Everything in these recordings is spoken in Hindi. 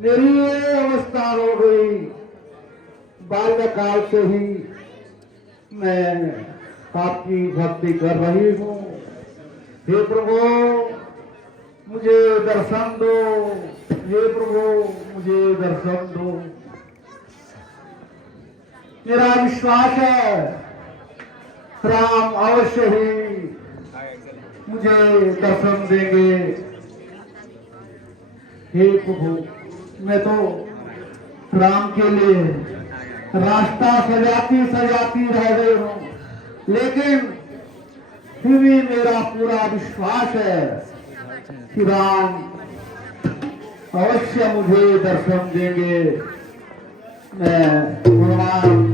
मेरी ये अवस्था हो गई, बाल्यकाल से ही मैं आपकी भक्ति कर रही हूँ। हे प्रभु मुझे दर्शन दो, हे प्रभु मुझे दर्शन दो। मेरा विश्वास है राम अवश्य ही मुझे दर्शन देंगे। हे प्रभु मैं तो राम के लिए रास्ता सजाती सजाती रह गई हूँ, लेकिन फिर भी मेरा पूरा विश्वास है कि राम अवश्य मुझे दर्शन देंगे। मैं भगवान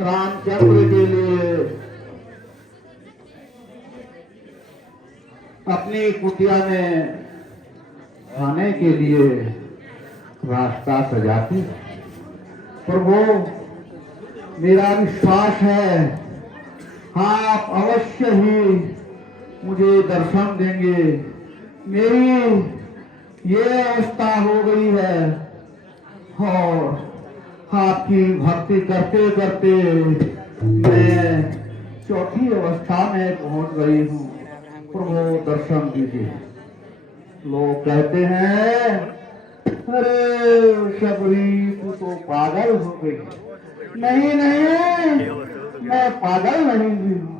रामचंद्र के लिए अपनी कुटिया में आने के लिए रास्ता सजाती। प्रभु मेरा विश्वास है आप अवश्य ही मुझे दर्शन देंगे। मेरी ये अवस्था हो गई है और आपकी भक्ति करते करते मैं चौथी अवस्था में पहुंच गई हूँ। प्रभु दर्शन दीजिए। लोग कहते हैं अरे शबरी तू तो पागल हो गई। नहीं नहीं मैं पागल नहीं हुई हूँ,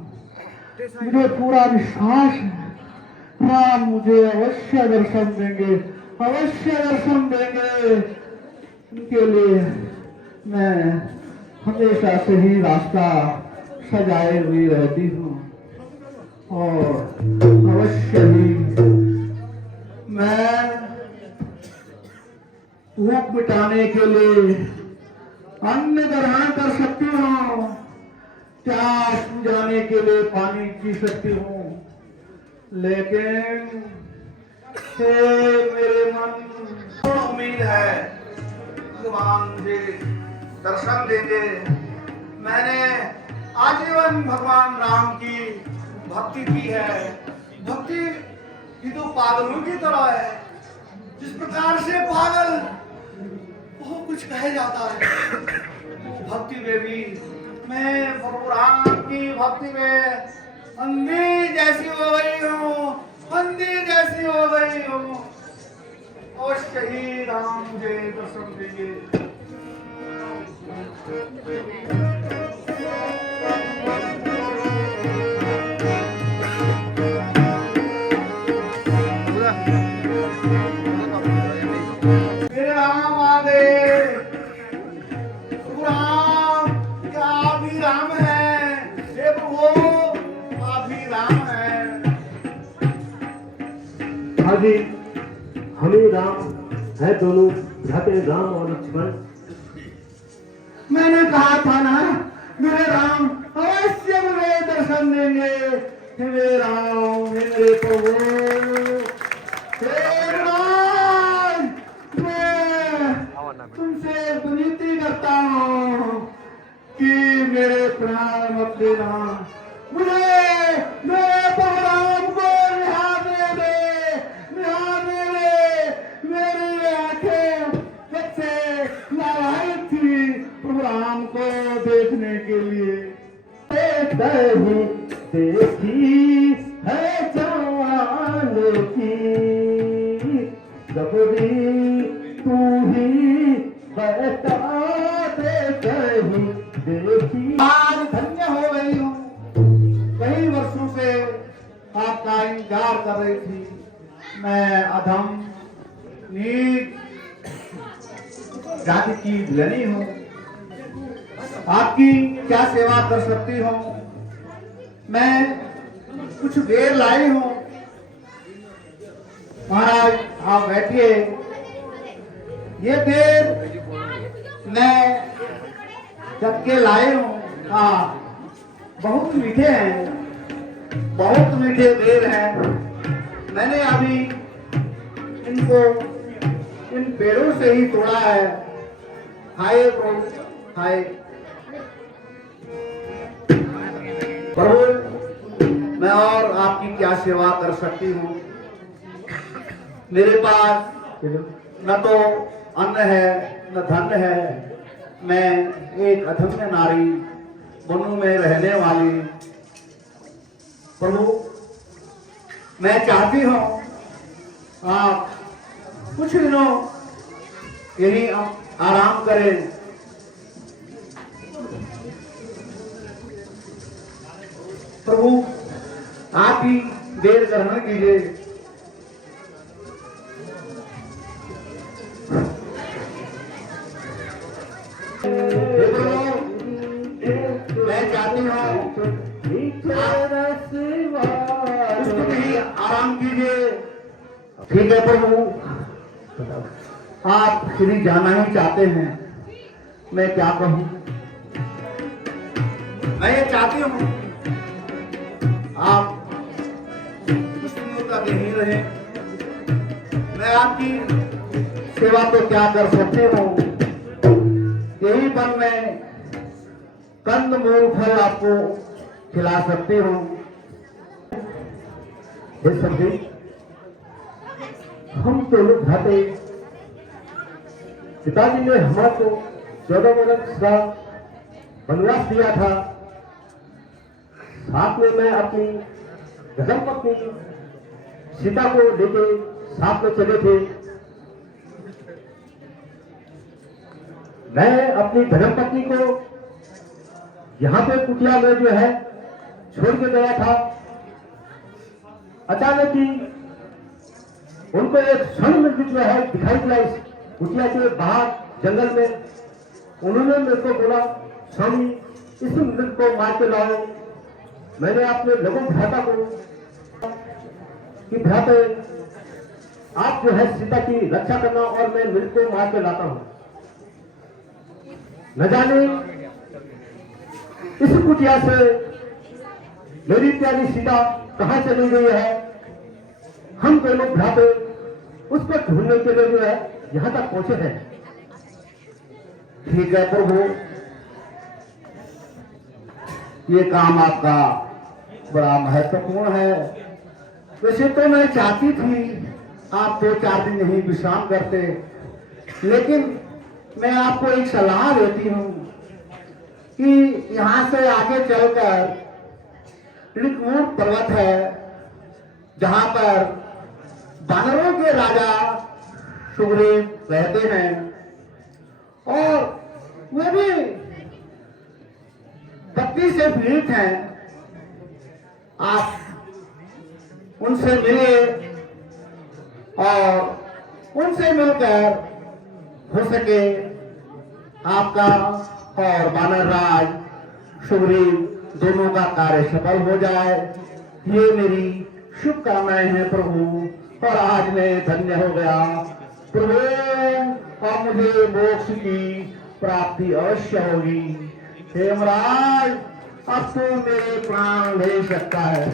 मुझे पूरा विश्वास है राम मुझे अवश्य दर्शन देंगे, अवश्य दर्शन देंगे। उनके लिए मैं हमेशा से ही रास्ता सजाए हुई रहती हूँ और अवश्य ही मैं भूख मिटाने के लिए अन्न ग्रहण कर सकती हूँ, प्यास बुझाने के लिए पानी पी सकती हूँ, लेकिन मेरे मन को उम्मीद है भगवान मुझे दर्शन देंगे। मैंने आजीवन भगवान राम की भक्ति की है। भक्ति ये तो पागलों की तरह है। जिस प्रकार से पागल बहुत कुछ कहे जाता है, भक्ति में भी मैं प्रभु राम की भक्ति में अंधी जैसी हो गई हूँ, अंधी जैसी हो गई हूँ। अवश्य ही राम मुझे दर्शन देंगे। मेरे राम आ गए। राम क्या आप ही राम है? हे प्रभु आप ही राम है। हाँ जी हम ही राम है, दोनों भ्राते राम और लक्ष्मण। मैंने कहा था ना मेरे राम अवश्य मुझे दर्शन देंगे। हे मेरे राम, हे मेरे प्रभु, हे भगवान, मैं तुमसे विनती करता हूँ कि मेरे प्राण मत देना। मुझे मेरे भगवान को निहारने दे, निहारने दे। मेरी आंखें जब से लालायित थी प्रभु राम को देखने के लिए। दही देखी है जवान की गबरी तू ही बता दे। दही देखी आज धन्य हो गई हूँ। कई वर्षों से आपका इंतजार कर रही थी। मैं अधम नीच जाति की धनी हूँ, आपकी क्या सेवा कर सकती हूँ। मैं कुछ देर लाई हूँ। महाराज आप बैठिए। ये देर मैं जब के लाए हूँ। हाँ बहुत मीठे हैं, बहुत मीठे बेर हैं। मैंने अभी इनको इन पेड़ों से ही तोड़ा है। खाए प्रभु खाए। प्रभु आपकी क्या सेवा कर सकती हूँ। मेरे पास न तो अन्न है न धन है। मैं एक अधम्य नारी, वनों में रहने वाली। प्रभु, मैं चाहती हूँ आप कुछ दिनों यही आराम करें। प्रभु, आप ही देर ग्रहण कीजिए। मैं चाहती हूँ कुछ नहीं आराम कीजिए। ठीक है प्रभु, आप श्री जाना ही चाहते हैं, मैं क्या कहूँ। मैं ये चाहती हूँ आप कुछ दिनों तक यहीं रहे। मैं आपकी सेवा तो क्या कर सकती हूँ, यही पर मैं कंद मूल फल आपको खिला सकती हूँ। सब्जी हम तो लोग भाते, पिताजी ने हमको 14 वर्ष का वनवास दिया था। साथ में मैं अपनी धर्मपत्नी सीता को लेके साथ में चले थे। मैं अपनी धर्मपत्नी को यहाँ पे कुटिया में जो है छोड़ के गया था। अचानक ही उनको एक क्षण में जो है दिखाई दिया इस कुटिया के बाहर जंगल में। उन्होंने मेरे को बोला, स्वामी इस मृग को मार के लाओ। मैंने अपने लघु भ्राता को कि भ्राते आप जो है सीता की रक्षा करना और मैं मृग को मार के लाता हूं। न जाने इस कुटिया से मेरी प्यारी सीता कहां चली गई है। हम दोनों भ्राते उस पर ढूंढने के लिए जो है यहां तक पहुंचे हैं। ठीक है प्रभु, ये काम आपका बड़ा महत्वपूर्ण है। वैसे तो मैं चाहती थी आप 2-4 दिन यहीं विश्राम करते, लेकिन मैं आपको एक सलाह देती हूँ कि यहां से आगे चलकर ऋक्मूट पर्वत है, जहां पर वानरों के राजा सुग्रीव रहते हैं और वे भी भक्ति से पीड़ित हैं। आप उनसे मिले और उनसे मिलकर हो सके आपका और वानर राज सुग्रीव दोनों का कार्य सफल हो जाए। ये मेरी शुभकामनाएं हैं प्रभु, और आज मैं धन्य हो गया प्रभु। अब मुझे मोक्ष की प्राप्ति अवश्य होगी। हे महाराज, अब तो मेरे प्राण ले सकता है।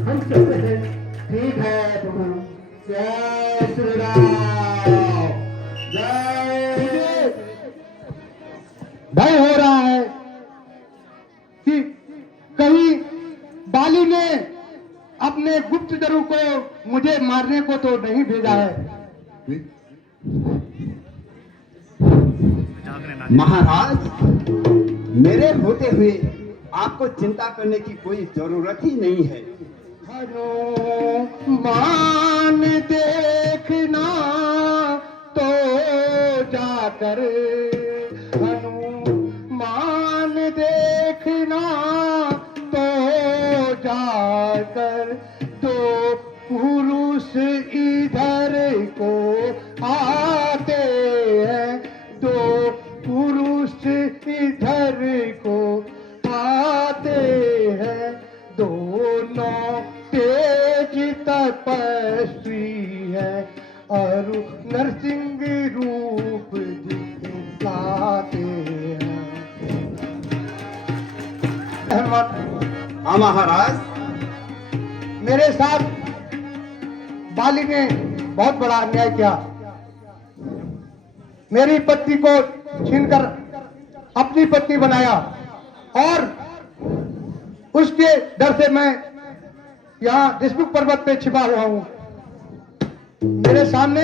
हम चलते हैं। ठीक है प्रभु। जय श्री राम। जय। भय हो रहा है कि कहीं बाली ने अपने गुप्तचरों को मुझे मारने को तो नहीं भेजा है। महाराज, मेरे होते हुए आपको चिंता करने की कोई जरूरत ही नहीं है। हनुमान देखना तो जाकर, हनुमान देखना तो जाकर, तो पुरुष इधर को आते हैं, दो पुरुष इधर को आते हैं। दोनों तेज तपस्वी है और नरसिंह रूप दिखलाते हैं। हाँ महाराज, मेरे साथ बाली ने बहुत बड़ा अन्याय किया। मेरी पत्नी को छीनकर अपनी पत्नी बनाया और उसके डर से मैं यहाँ देशमुख पर्वत पे छिपा हुआ हूँ। मेरे सामने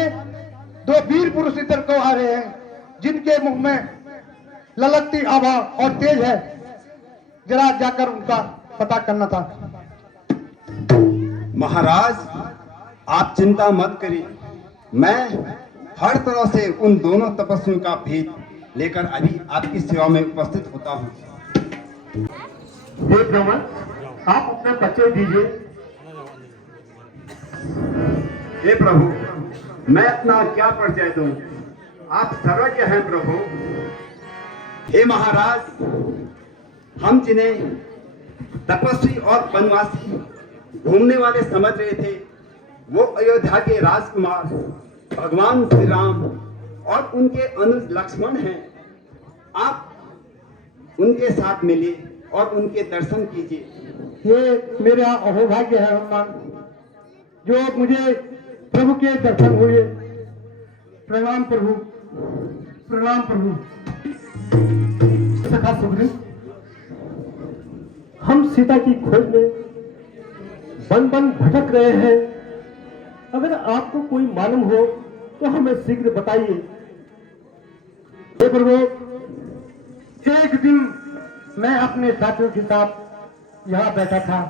दो वीर पुरुष इधर को आ रहे हैं, जिनके मुख में ललकती आभा और तेज है। जरा जाकर उनका पता करना था। महाराज, आप चिंता मत करिए, मैं हर तरह से उन दोनों तपस्वियों का भेद लेकर अभी आपकी सेवा में उपस्थित होता हूँ। हे ब्राह्मण, आप अपना परिचय दीजिए। हे प्रभु, मैं अपना क्या परिचय दूं? आप सर्वज्ञ हैं प्रभु। हे महाराज, हम जिन्हें तपस्वी और वनवासी घूमने वाले समझ रहे थे, वो अयोध्या के राजकुमार भगवान श्री राम और उनके अनुज लक्ष्मण हैं। आप उनके साथ मिलिए और उनके दर्शन कीजिए। ये मेरा अहोभाग्य है हनुमान, जो मुझे प्रभु के दर्शन हुए। प्रणाम प्रभु, प्रणाम प्रभु। सखा सुग्रीव, हम सीता की खोज में वन वन भटक रहे हैं। अगर आपको कोई मालूम हो तो हमें शीघ्र बताइए। हे प्रभु, एक दिन मैं अपने साथियों के साथ यहाँ बैठा था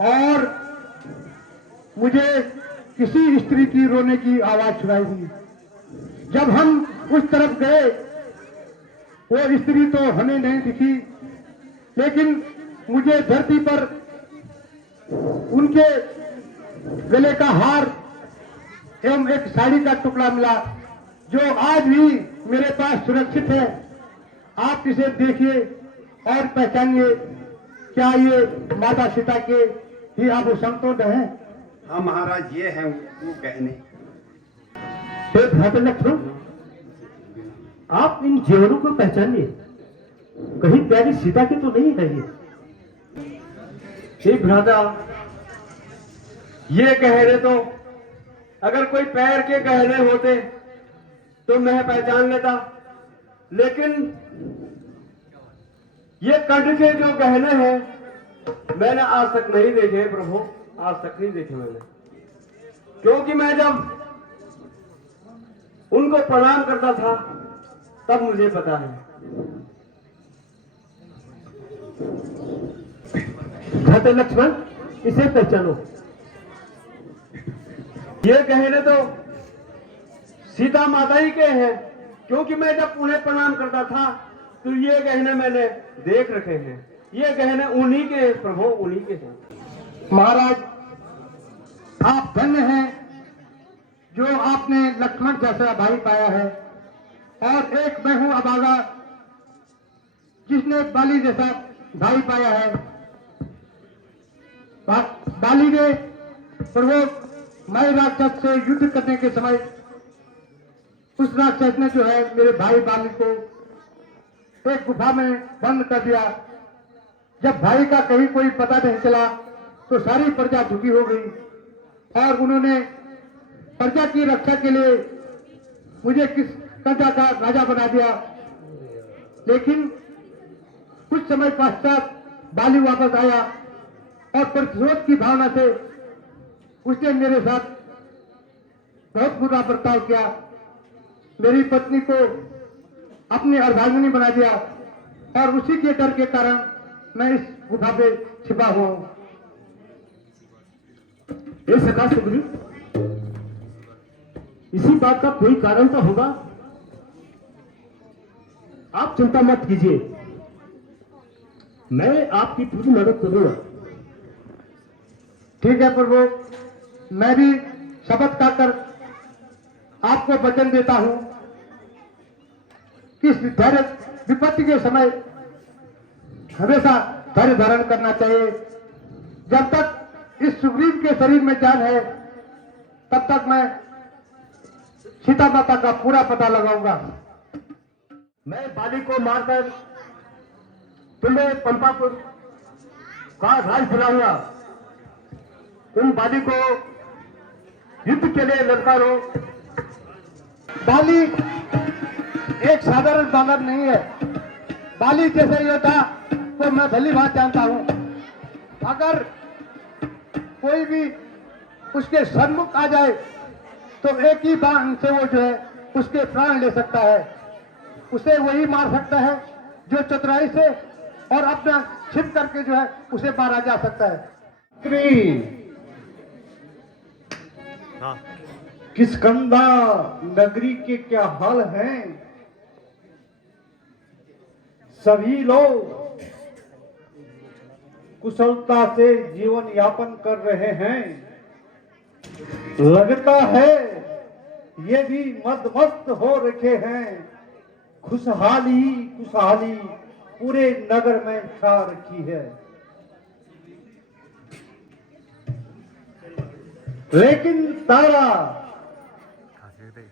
और मुझे किसी स्त्री की रोने की आवाज सुनाई दी। जब हम उस तरफ गए, वो स्त्री तो हमें नहीं दिखी, लेकिन मुझे धरती पर उनके गले का हार एवं एक साड़ी का टुकड़ा मिला, जो आज भी मेरे पास सुरक्षित है। आप इसे देखिए और पहचानिए, क्या ये माता सीता के ही आभूषण तो हैं? हाँ महाराज, ये हैं वो गहने। हे भ्राता लक्ष्मण, आप इन जेवरों को पहचानिए, कहीं प्यारी सीता के तो नहीं है ये? हे भ्राता, ये गहने तो अगर कोई पैर के गहने होते तो मैं पहचान लेता, लेकिन ये कंठ के जो गहने हैं मैंने आज तक नहीं देखे प्रभु, आज तक नहीं देखे मैंने। क्योंकि मैं जब उनको प्रणाम करता था तब मुझे पता है। भ्राता लक्ष्मण, इसे पहचानो। ये गहने तो सीता माता ही के हैं, क्योंकि मैं जब उन्हें प्रणाम करता था तो ये गहने मैंने देख रखे हैं। ये गहने उन्हीं के हैं प्रभु, उन्हीं के हैं। महाराज, आप धन्य हैं जो आपने लक्ष्मण जैसा भाई पाया है, और एक मैं हूं अभागा जिसने बाली जैसा भाई पाया है। बाली ने प्रभु मैं राक्षस से युद्ध करने के समय उस राक्षस ने जो है मेरे भाई बाली को एक गुफा में बंद कर दिया। जब भाई का कहीं कोई पता नहीं चला तो सारी प्रजा दुखी हो गई और उन्होंने प्रजा की रक्षा के लिए मुझे किस प्रजा का राजा बना दिया। लेकिन कुछ समय पश्चात बाली वापस आया और प्रतिशोध की भावना से उसने मेरे साथ बहुत बुरा बर्ताव किया। मेरी पत्नी को अपनी अर्धांगिनी बना दिया और उसी के डर के कारण मैं इस गुफा पे छिपा हुआ हूं। हे सखा सुग्रीव, इसी बात का कोई कारण तो होगा। आप चिंता मत कीजिए, मैं आपकी पूरी मदद करूंगा। ठीक है प्रभु, मैं भी शपथ खाकर आपको वचन देता हूं कि इस धैर्य विपत्ति के समय हमेशा धैर्य धारण करना चाहिए। जब तक इस सुग्रीव के शरीर में जान है तब तक मैं सीता माता का पूरा पता लगाऊंगा। मैं बाली को मारकर तुम्हें पंपापुर का राज दिलाऊंगा। तुम बाली को युद्ध के लिए ललकारो। बाली एक साधारण बालक नहीं है। बाली जैसे योद्धा को मैं भली बात जानता हूं। अगर कोई भी उसके सन्मुख आ जाए तो एक ही बाण से वो जो है उसके प्राण ले सकता है। उसे वही मार सकता है जो चतुराई से और अपना छिप करके जो है उसे मारा जा सकता है। किष्किंधा नगरी के क्या हाल हैं? सभी लोग कुशलता से जीवन यापन कर रहे हैं। लगता है ये भी मदमस्त हो रखे हैं। खुशहाली खुशहाली पूरे नगर में छा रखी है। लेकिन तारा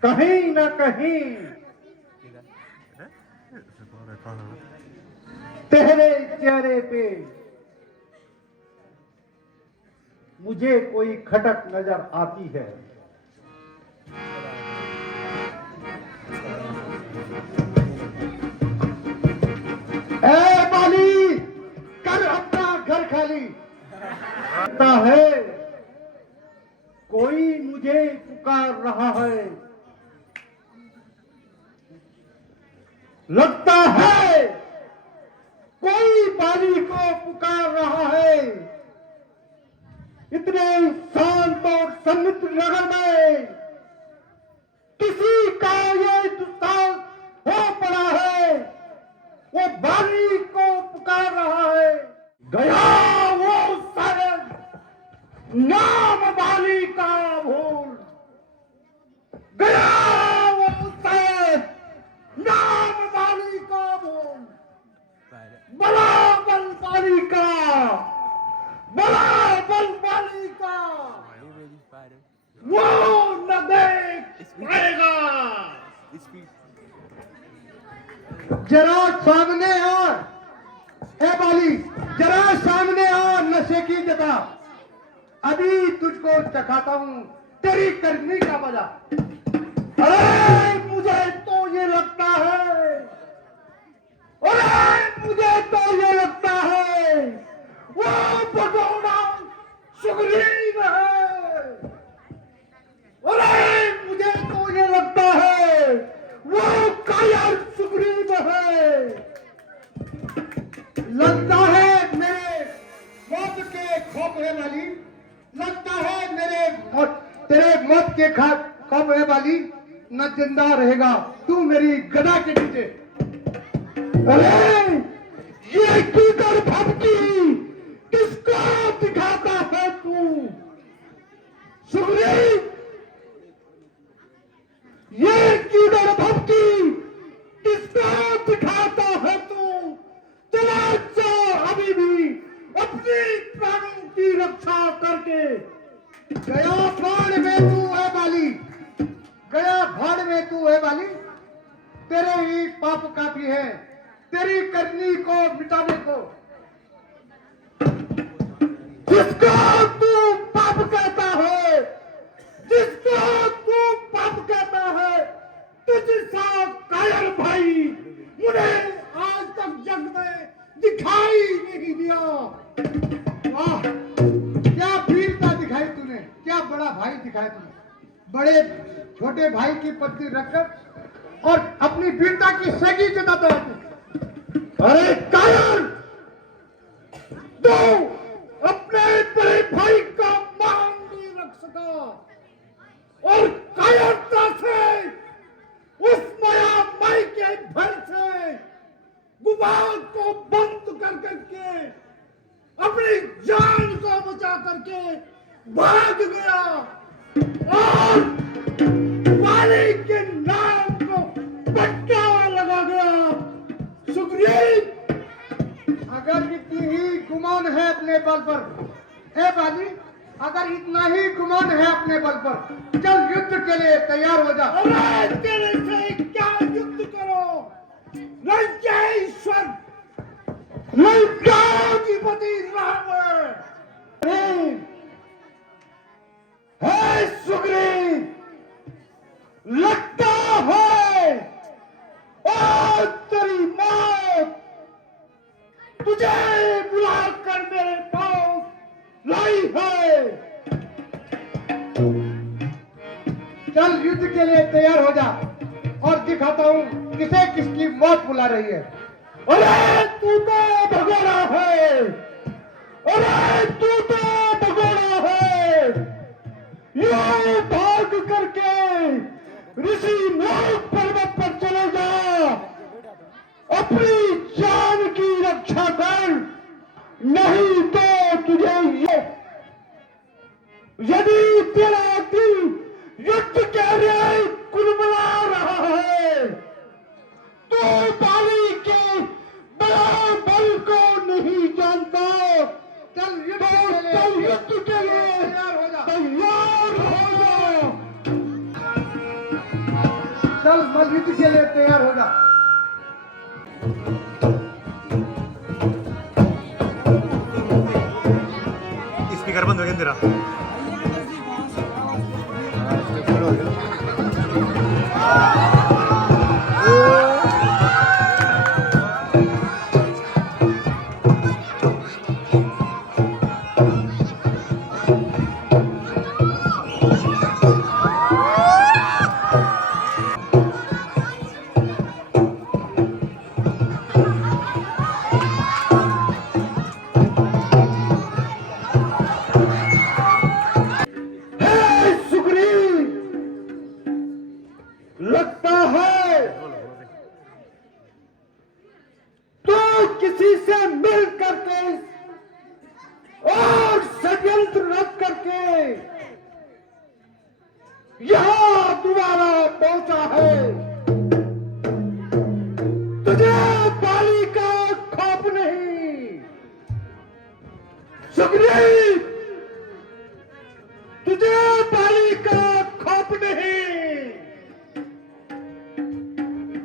कहीं न कहीं तेरे चेहरे पे मुझे कोई खटक नजर आती है। ए बाली, कर अपना घर खाली। लगता है कोई मुझे पुकार रहा है। लगता है कोई बाली को पुकार रहा है। इतने शांत और सन्निध नगर में किसी का ये दुस्साहस हो पड़ा है। वो बाली को पुकार रहा है। गया वो शायद नाम बाली का भूल। गया वो शायद नाम बाली का भूल। बला बल बाली का, बला बल बाली का वो न देख पाएगा। जरा सामने आ ए बाली, जरा सामने आ नशे की जगह। अभी तुझको चखाता हूं तेरी करनी का मजा। अरे मुझे तो ये लगता है, अरे मुझे तो ये लगता है वो भगोड़ा सुग्रीव है। अरे मुझे तो ये लगता है वो कायर सुग्रीव है। लगता है मेरे मौत के खोपड़े वाली, लगता है तेरे मौत के खोपड़े वाली न जिंदा रहेगा तू मेरी गदा के नीचे। अरे ये किधर भटकी, किसको दिखाता है तू सुग्रीव? ये किधर भटकी, किसको दिखाता है तू? चला जा अभी भी अपनी प्राणों की रक्षा करके। गया बाण में तू है बाली, गया भाड़ में तू है बाली। तेरे ही पाप काफी है तेरी करनी को मिटाने को। जिसको तू पाप कहता है, जिसको तू पाप कहता है, तुझसा कायर भाई मुझे आज तक जग में दिखाई नहीं दिया। वाह, क्या वीरता दिखाई तूने, क्या बड़ा भाई दिखाया तूने। बड़े छोटे भाई की पत्नी रखकर और अपनी वीरता की सगी जताता है। अरे कायर, तो अपने बड़े भाई का मान नहीं रख सका और कायरता से उस माया माई के भय से गुमान को बंद कर करके अपनी जान को बचा करके भाग गया और बाली के नाम को पट्टा लगा गया। सुग्रीव, अगर इतनी ही गुमान है अपने बल पर, है बाली, अगर इतना ही गुमान है अपने बल पर, चल युद्ध के लिए तैयार हो जा। अरे तेरे से क्या युद्ध करो, लंकेश्वर, लंकाधिपति रावण। है सुग्रीव, लगता है और तेरी मौत तुझे बुलाकर मेरे पास लाई है। के लिए तैयार हो जा और दिखाता हूँ किसे किसकी मौत बुला रही है। अरे तू तो भगोड़ा है, अरे तू तो भगोड़ा है। यूं भाग करके ऋषि लोक पर्वत पर चले जा, अपनी जान की रक्षा कर, नहीं तो तुझे ये, यदि तेरा दिल युद्ध के लिए कुलबुला रहा है तो बाली के बल को नहीं जानता। चल युद्ध चल युद्ध के लिए तैयार हो जा, तैयार हो जा। चल मल युद्ध के लिए तैयार हो जा। स्पीकर बंद हो गया तेरा। हे सुग्रीव, लगता है तो किसी से मिल करके और षड्यंत्र रच करके यहां दोबारा पहुंचा है। तुझे बाली का खौफ नहीं सुग्रीव, तुझे बाली का खौफ नहीं।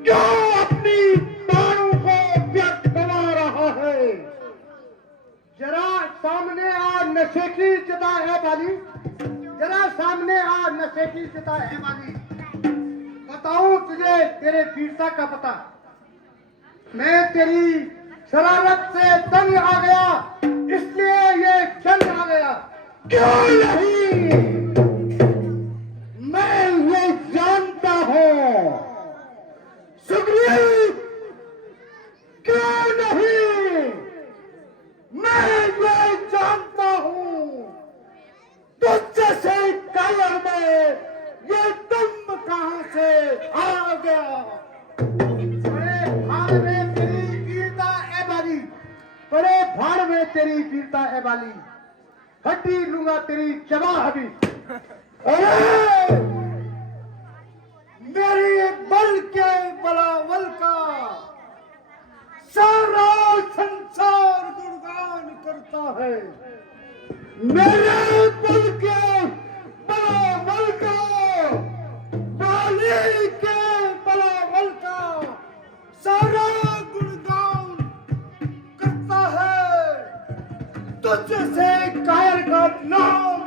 क्यों अपनी बाणों को व्यक्त करा रहा है? जरा सामने आ नशे की जता है बाली, जरा सामने आ नशे की जता है बाली। बताऊं तुझे तेरे वीरता का पता। मैं तेरी शरारत से तंग आ गया, इसलिए ये क्षण आ गया। क्यों नहीं? मैं ये जानता हूं सुग्रीव, क्यों नहीं? मैं ये जानता हूं तुझ जैसे कायर में ये दम कहां से आ गया। बड़े भाड़ में तेरी वीरता है बाली, बड़े भाड़ में तेरी वीरता है बाली। हड्डी लूंगा तेरी चबा हड्डी। अरे मेरे बल के बलावल का सारा संसार गुणगान करता है। मेरे बल के बलावल का, बाली के बलावल का सारा गुणगान करता है। तुझसे कायर का नाम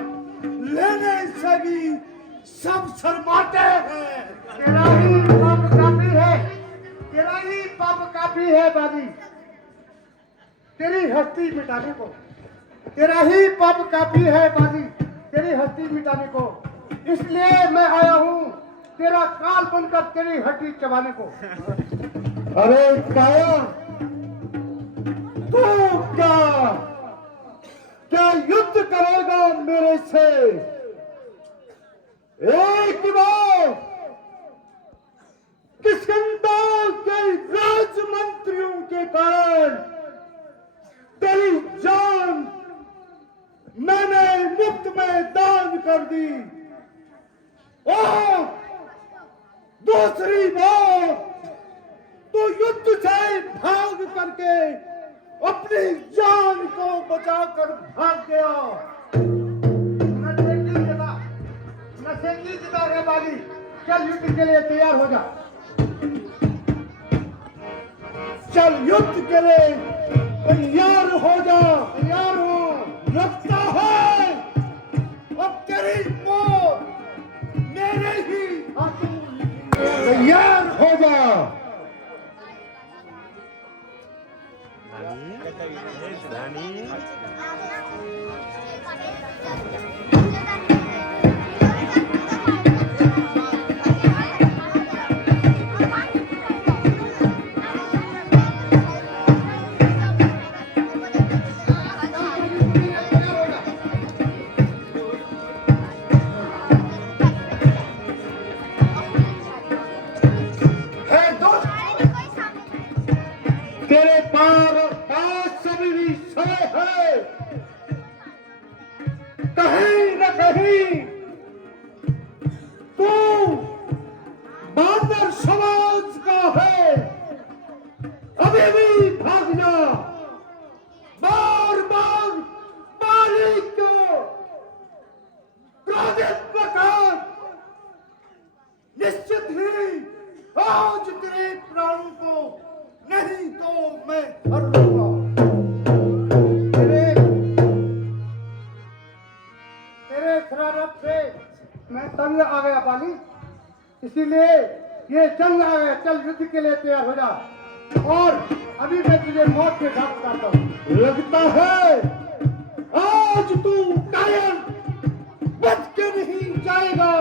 लेने से भी सब शर्माते हैं। तेरा ही पाप काफी है, तेरा ही पाप काफी है बाली, तेरी हस्ती मिटाने को। तेरा ही पाप काफी है बाली, तेरी हस्ती मिटाने को। इसलिए मैं आया हूँ तेरा काल बनकर तेरी हड्डी चबाने को। अरे काया, तू क्या युद्ध करेगा मेरे से? एक बार किष्किंधा के राजमंत्रियों के कारण तेरी जान मैंने मुफ्त में दान कर दी, और दूसरी बार तो युद्ध से भाग करके अपनी जान को बचाकर भाग गया। नशे की जता है बाली, चल युद्ध के लिए तैयार हो जा। चल युद्ध के लिए तैयार हो जा। तैयार हो। लगता है अब तेरी मौत मेरे ही हाथों लिखी है। तैयार हो जा। समय है, कहीं न कहीं तू बांदर समाज का है। अभी भी भाग जा, बार बार मालिक को क्रोधित मकान, निश्चित ही आज तेरे प्राणों को नहीं तो मैं हर लूंगा। तेरे शरारत से मैं तंग आ गया बाली, इसीलिए ये जंग आ गया। चल युद्ध के लिए तैयार हो जा, और अभी मैं तुझे मौत के घाट उतारता हूं। लगता है आज तू कायर बच के नहीं जाएगा।